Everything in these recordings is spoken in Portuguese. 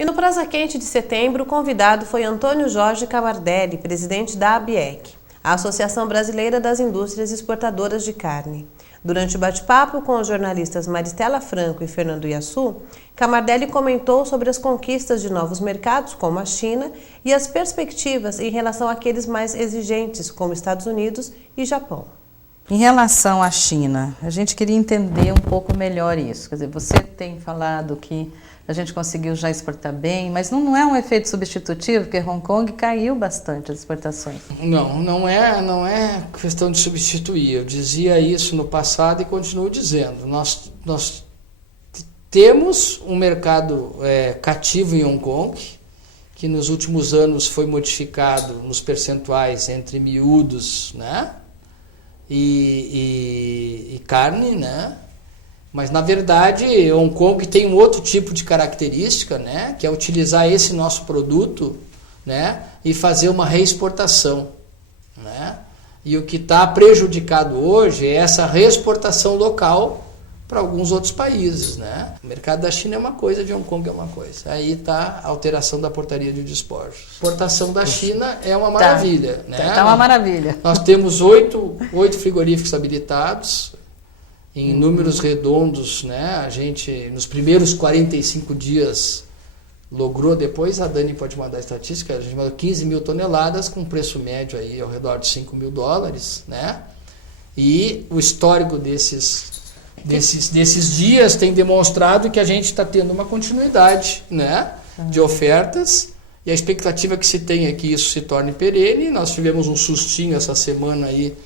E no Prosa Quente de setembro, o convidado foi Antônio Jorge Camardelli, presidente da ABIEC, a Associação Brasileira das Indústrias Exportadoras de Carne. Durante o bate-papo com os jornalistas Maristela Franco e Fernando Iassu, Camardelli comentou sobre as conquistas de novos mercados, como a China, e as perspectivas em relação àqueles mais exigentes, como Estados Unidos e Japão. Em relação à China, a gente queria entender um pouco melhor isso. Quer dizer, você tem falado que a gente conseguiu já exportar bem, mas não é um efeito substitutivo, porque Hong Kong caiu bastante as exportações. Não é questão de substituir. Eu dizia isso no passado e continuo dizendo. Nós temos um mercado cativo em Hong Kong, que nos últimos anos foi modificado nos percentuais entre miúdos, né? E carne, né? Mas na verdade Hong Kong tem um outro tipo de característica, né? Que é utilizar esse nosso produto, né? E fazer uma reexportação, né? E o que está prejudicado hoje é essa reexportação local para alguns outros países, né? O mercado da China é uma coisa, de Hong Kong é uma coisa. Aí está a alteração da portaria de despojos. A exportação da China é uma maravilha, né? Tá uma maravilha. Nós temos oito frigoríficos habilitados, em números redondos, né? A gente, nos primeiros 45 dias, logrou, depois a Dani pode mandar a estatística, a gente mandou 15 mil toneladas com preço médio aí ao redor de $5 mil, né? E o histórico desses dias tem demonstrado que a gente está tendo uma continuidade, né, de ofertas, e a expectativa que se tem é que isso se torne perene. Nós tivemos um sustinho essa semana aí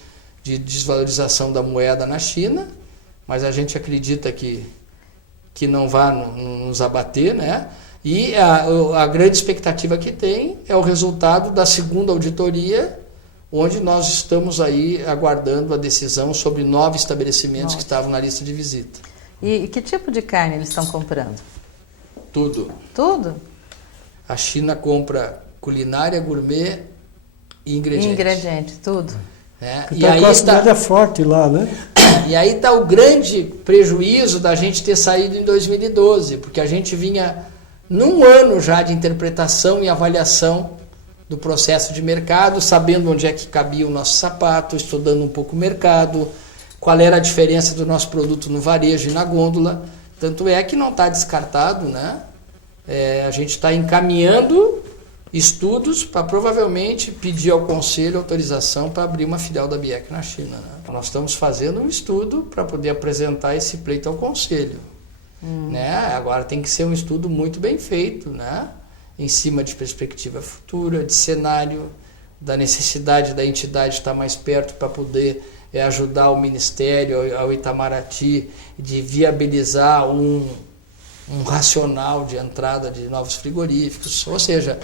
de desvalorização da moeda na China, mas a gente acredita que não vai nos abater, né? E a grande expectativa que tem é o resultado da segunda auditoria, onde nós estamos aí aguardando a decisão sobre 9 estabelecimentos que estavam na lista de visita. E que tipo de carne eles estão comprando? Tudo. Tudo? A China compra culinária, gourmet e ingredientes. Ingredientes, tudo. E aí a cidade é forte lá, né? E aí está o grande prejuízo da gente ter saído em 2012, porque a gente vinha num ano já de interpretação e avaliação do processo de mercado, sabendo onde é que cabia o nosso sapato, estudando um pouco o mercado, qual era a diferença do nosso produto no varejo e na gôndola. Tanto é que não está descartado, né? A gente está encaminhando estudos para provavelmente pedir ao Conselho autorização para abrir uma filial da ABIEC na China, né? Nós estamos fazendo um estudo para poder apresentar esse pleito ao Conselho. Né? Agora tem que ser um estudo muito bem feito, né? Em cima de perspectiva futura, de cenário, da necessidade da entidade estar mais perto para poder ajudar o Ministério, ao Itamaraty, de viabilizar um racional de entrada de novos frigoríficos. Ou seja,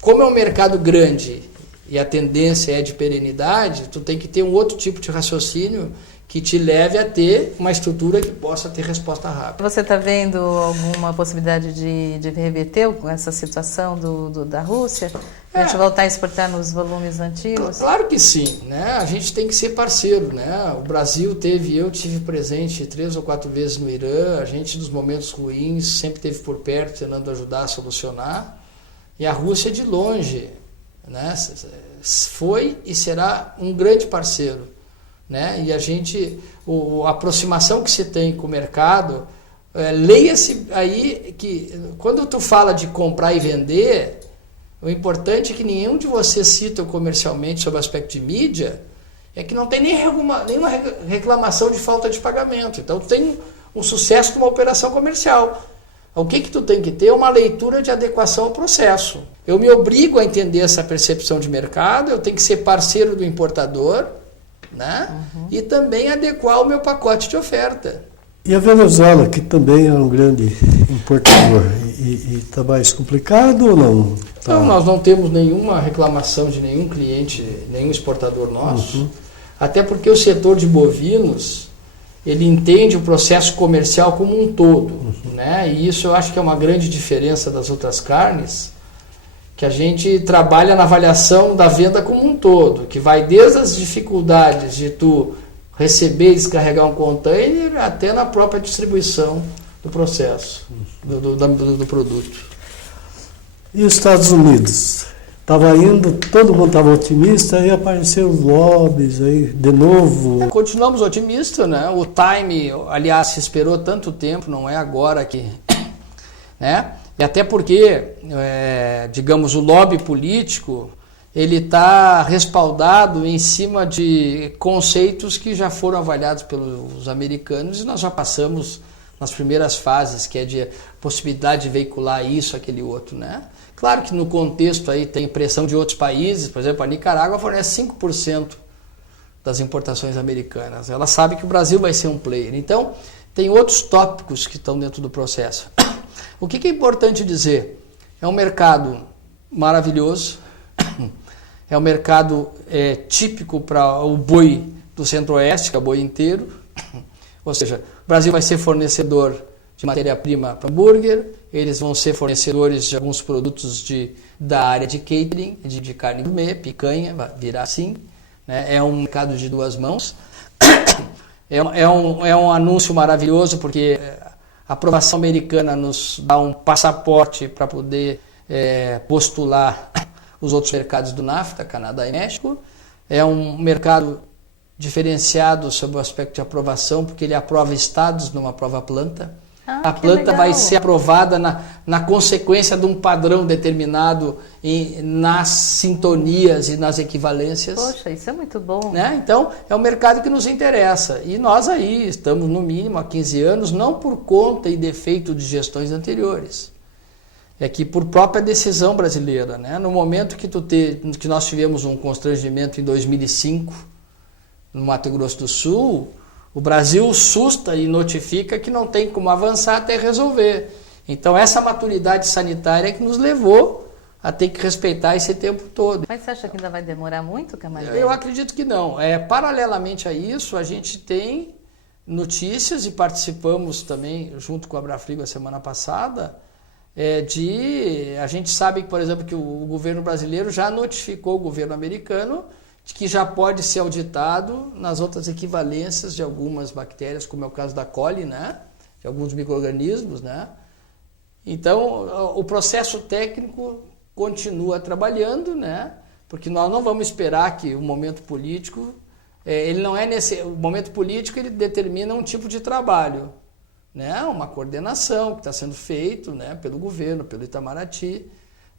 como é um mercado grande e a tendência é de perenidade, tu tem que ter um outro tipo de raciocínio que te leve a ter uma estrutura que possa ter resposta rápida. Você está vendo alguma possibilidade de reverter essa situação da Rússia? A gente voltar a exportar nos volumes antigos? Claro que sim, né? A gente tem que ser parceiro, né? O Brasil eu tive presente 3 ou 4 vezes no Irã, a gente nos momentos ruins sempre esteve por perto, tentando ajudar a solucionar, e a Rússia de longe, né? Foi e será um grande parceiro. Né? E a aproximação que se tem com o mercado, leia-se aí que quando tu fala de comprar e vender, o importante é que nenhum de vocês cita comercialmente sobre o aspecto de mídia, é que não tem nenhuma reclamação de falta de pagamento. Então tu tem um sucesso de uma operação comercial. O que tu tem que ter é uma leitura de adequação ao processo. Eu me obrigo a entender essa percepção de mercado, eu tenho que ser parceiro do importador, né? E também adequar o meu pacote de oferta. E a Venezuela, que também é um grande importador, e está mais complicado ou não? Então, nós não temos nenhuma reclamação de nenhum cliente, nenhum exportador nosso, até porque o setor de bovinos, ele entende o processo comercial como um todo, né? E isso eu acho que é uma grande diferença das outras carnes, que a gente trabalha na avaliação da venda como um todo, que vai desde as dificuldades de tu receber e descarregar um container até na própria distribuição do processo. do produto. E os Estados Unidos? Estava indo, todo mundo estava otimista, aí apareceram os lobbies, aí de novo. Continuamos otimistas, né? O time, aliás, se esperou tanto tempo, não é agora que... né? E até porque, digamos, o lobby político, ele está respaldado em cima de conceitos que já foram avaliados pelos americanos e nós já passamos nas primeiras fases, que é de possibilidade de veicular isso, aquele outro, né? Claro que no contexto aí tem pressão de outros países, por exemplo, a Nicarágua fornece 5% das importações americanas. Ela sabe que o Brasil vai ser um player. Então, tem outros tópicos que estão dentro do processo. O que é importante dizer? É um mercado maravilhoso, é um mercado típico para o boi do Centro-Oeste, que é o boi inteiro. Ou seja, o Brasil vai ser fornecedor de matéria-prima para hambúrguer, eles vão ser fornecedores de alguns produtos da área de catering, de carne gourmet, picanha, vai virar assim. Né? É um mercado de duas mãos. É um anúncio maravilhoso porque a aprovação americana nos dá um passaporte para poder postular os outros mercados do NAFTA, Canadá e México. É um mercado diferenciado sob o aspecto de aprovação, porque ele aprova estados numa prova planta. A planta vai ser aprovada na consequência de um padrão determinado nas sintonias e nas equivalências. Poxa, isso é muito bom. Né? Então, é um mercado que nos interessa. E nós aí estamos, no mínimo, há 15 anos, não por conta e defeito de gestões anteriores. É que por própria decisão brasileira. Né? No momento que nós tivemos um constrangimento em 2005, no Mato Grosso do Sul, o Brasil susta e notifica que não tem como avançar até resolver. Então, essa maturidade sanitária é que nos levou a ter que respeitar esse tempo todo. Mas você acha que ainda vai demorar muito, Camardelli? Eu acredito que não. Paralelamente a isso, a gente tem notícias e participamos também, junto com a Abrafrigo a semana passada, a gente sabe, por exemplo, que o governo brasileiro já notificou o governo americano de que já pode ser auditado nas outras equivalências de algumas bactérias, como é o caso da coli, né? De alguns micro-organismos, né? Então, o processo técnico continua trabalhando, né? Porque nós não vamos esperar que o momento político, o momento político ele determina um tipo de trabalho, né? Uma coordenação que está sendo feito, né? Pelo governo, pelo Itamaraty,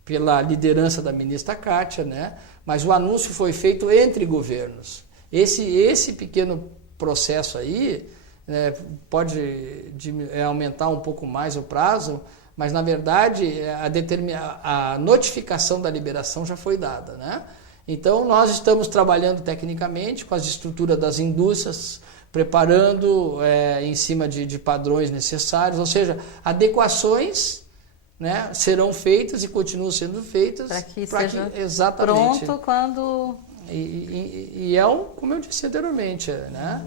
pela liderança da ministra Kátia, né? Mas o anúncio foi feito entre governos. Esse pequeno processo aí pode aumentar um pouco mais o prazo, mas na verdade a notificação da liberação já foi dada, né? Então nós estamos trabalhando tecnicamente com as estruturas das indústrias, preparando em cima de padrões necessários, ou seja, adequações, né, serão feitas e continuam sendo feitas para que seja exatamente pronto quando... E como eu disse anteriormente, né,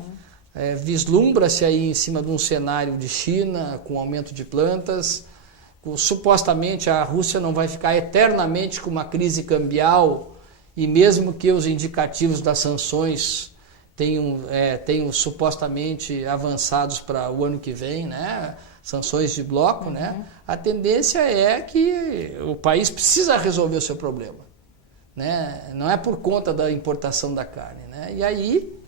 vislumbra-se aí em cima de um cenário de China, com aumento de plantas, supostamente a Rússia não vai ficar eternamente com uma crise cambial, e mesmo que os indicativos das sanções tenham supostamente avançados para o ano que vem, né, sanções de bloco, né? A tendência é que o país precisa resolver o seu problema, né? Não é por conta da importação da carne, né? E aí,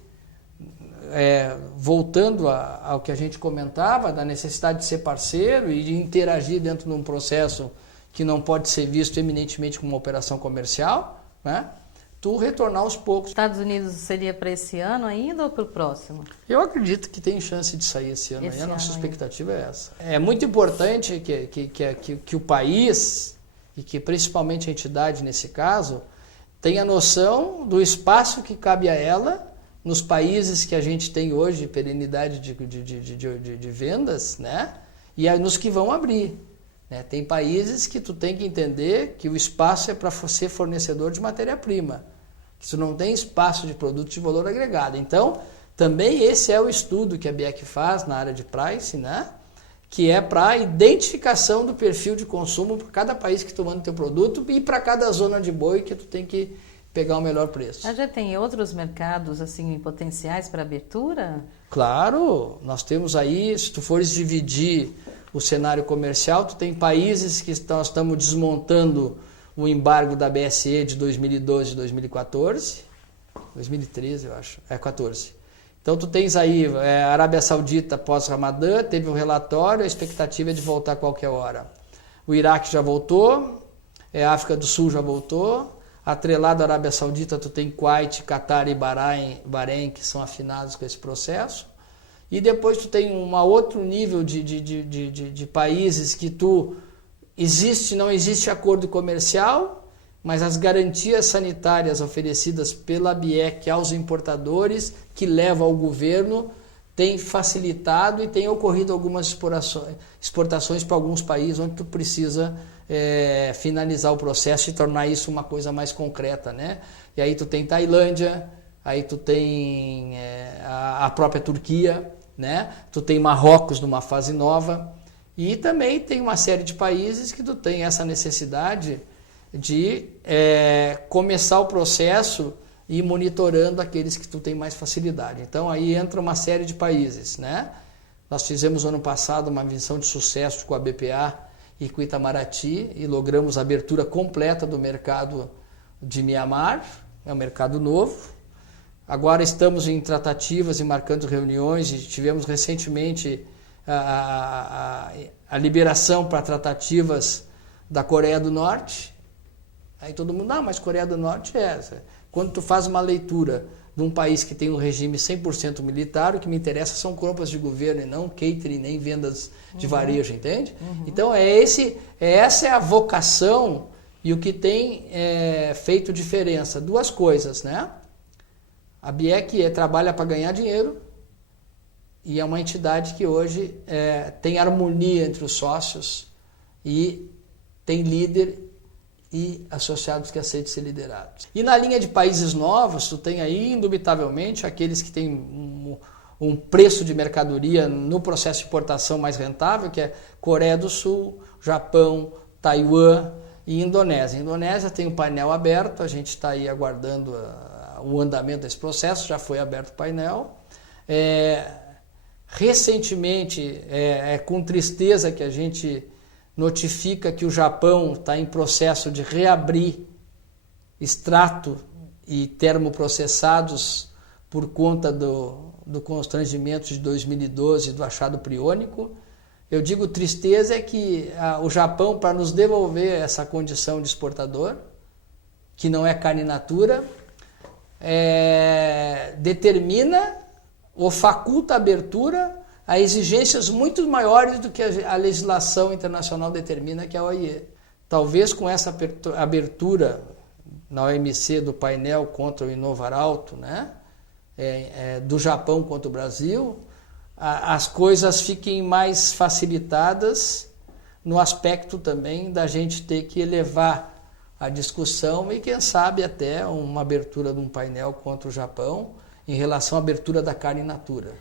voltando ao que a gente comentava, da necessidade de ser parceiro e de interagir dentro de um processo que não pode ser visto eminentemente como uma operação comercial, né? Retornar aos poucos. Estados Unidos seria para esse ano ainda ou para o próximo? Eu acredito que tem chance de sair esse ano. A nossa expectativa é essa. É muito importante que o país, e que principalmente a entidade nesse caso, tenha noção do espaço que cabe a ela nos países que a gente tem hoje de perenidade de vendas, né? E nos que vão abrir. Né? Tem países que tu tem que entender que o espaço é para ser fornecedor de matéria-prima, que tu não tem espaço de produto de valor agregado. Então, também esse é o estudo que a BIEC faz na área de price, né? Que é para a identificação do perfil de consumo para cada país que tu manda teu produto e para cada zona de boi que tu tem que pegar o melhor preço. Mas já tem outros mercados assim potenciais para abertura? Claro, nós temos aí, se tu fores dividir o cenário comercial. Tu tem países que nós estamos desmontando o embargo da BSE de 2012 e 2014, 2013 eu acho, 14. Então tu tens aí a Arábia Saudita pós-Ramadã, teve um relatório, a expectativa é de voltar a qualquer hora. O Iraque já voltou, a África do Sul já voltou, atrelado à Arábia Saudita tu tem Kuwait, Catar e Bahrein que são afinados com esse processo. E depois tu tem um outro nível de países que não existe acordo comercial, mas as garantias sanitárias oferecidas pela ABIEC aos importadores, que leva ao governo, tem facilitado e tem ocorrido algumas exportações para alguns países onde tu precisa finalizar o processo e tornar isso uma coisa mais concreta, né? E aí tu tem Tailândia, aí tu tem a própria Turquia, né? Tu tem Marrocos numa fase nova e também tem uma série de países que tu tem essa necessidade de começar o processo e ir monitorando aqueles que tu tem mais facilidade. Então aí entra uma série de países, né? Nós fizemos ano passado uma missão de sucesso com a BPA e com Itamaraty e logramos a abertura completa do mercado de Mianmar, é um mercado novo. Agora estamos em tratativas e marcando reuniões e tivemos recentemente a liberação para tratativas da Coreia do Norte. Aí todo mundo, mas Coreia do Norte é essa. Quando tu faz uma leitura de um país que tem um regime 100% militar, o que me interessa são compras de governo e não catering, nem vendas de varejo, entende? Então essa é a vocação e o que tem feito diferença. Duas coisas, né? A BIEC trabalha para ganhar dinheiro e é uma entidade que hoje tem harmonia entre os sócios e tem líder e associados que aceitam ser liderados. E na linha de países novos, tu tem aí, indubitavelmente, aqueles que têm um preço de mercadoria no processo de importação mais rentável, que é Coreia do Sul, Japão, Taiwan e Indonésia. A Indonésia tem um painel aberto, a gente está aí aguardando o andamento desse processo, já foi aberto o painel. Recentemente, com tristeza que a gente notifica que o Japão está em processo de reabrir extrato e termoprocessados por conta do constrangimento de 2012 do achado priônico. Eu digo tristeza é que o Japão, para nos devolver essa condição de exportador, que não é carne in natura, determina ou faculta a abertura a exigências muito maiores do que a legislação internacional determina, que é a OIE. Talvez com essa abertura na OMC do painel contra o Inovar Alto, né, do Japão contra o Brasil, as coisas fiquem mais facilitadas no aspecto também da gente ter que elevar a discussão e, quem sabe, até uma abertura de um painel contra o Japão em relação à abertura da carne in natura.